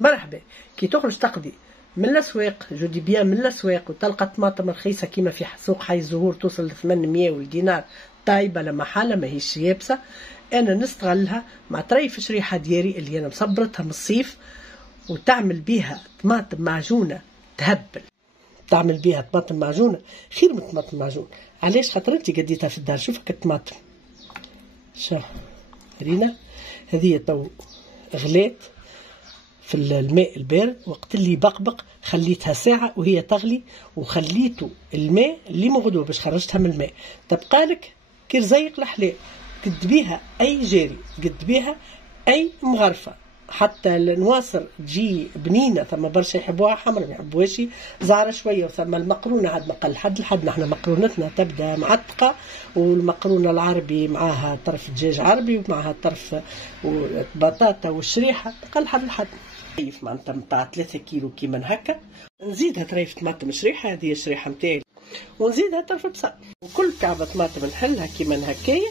مرحبا. كي تخرج تقضي من الاسواق جودي بيان من الاسواق وتلقى طماطم رخيصه كيما في سوق حي الزهور توصل ل 800 والدينار طايبه لا محاله ماهيش يابسه، انا نستغلها مع طريف شريحه دياري اللي انا مصبرتها من الصيف وتعمل بيها طماطم معجونه تهبل. تعمل بيها طماطم معجونه خير من طماطم معجون. علاش؟ خاطر انت قديتها في الدار. شوفك الطماطم شا رينا هذه تو غليت في الماء البارد، وقت اللي بقبق خليتها ساعة وهي تغلي، وخليته الماء اللي مغدوه باش خرجتها من الماء تبقالك كي رزيق الحلال. قد بيها أي جاري، قد بيها أي مغرفة، حتى النواصر تجي بنينة. ثم برشا يحبوها حمرا ما يحبوهاش زعرة شوية. وثم المقرونة عاد مقل حد لحد نحنا مقرونتنا تبدا معتقة، والمقرونة العربي معاها طرف دجاج عربي ومعاها طرف بطاطا والشريحة تقل حد لحد. طريف معناتها متاع 3 كيلو كيما هكا، نزيدها طريف طماطم شريحة، هذه الشريحة متاعي، ونزيدها طرف بصل، وكل كعبة طماطم نحلها كيما هكايا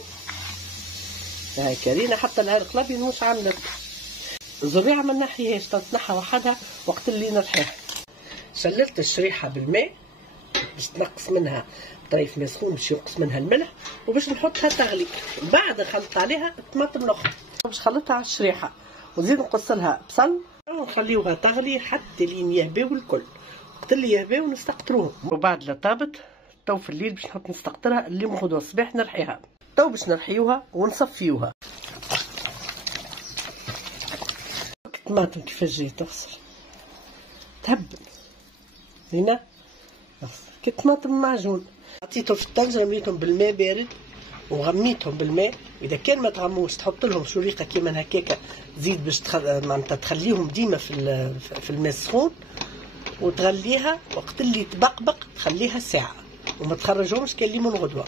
هاكا رينا. حتى العرق الابيض مش عاملة الزريعة ما نحيهاش، تنحى وحدها وقت اللي نرحيها. شللت الشريحة بالماء باش تنقص منها طريف ماء سخون باش ينقص منها الملح، وباش نحطها تغلي. بعد نخلط عليها الطماطم الاخرى باش نخلطها على الشريحة، ونزيد نقص لها بصل ونخليوها تغلي حتى لين يهباو الكل. وقت اللي يهباو نستقطروهم، وبعد لا طابت تو في الليل باش نحط نستقطرها اللي مغدوة الصباح نرحيها. تو باش نرحيوها ونصفيوها. الطماطم كيفاش جاي تغسل تهبل هنا كي طماطم معجون. حطيتهم في الثلج، رميتهم بالماء بارد وغميتهم بالماء. واذا كان ما تغموش تحط لهم شريقه كيما هكاكا زيت باش معناتها تخليهم ديما في الماء السخون، وتغليها. وقت اللي تبقبق تخليها ساعه وما تخرجهمش كان ليمون غدوه.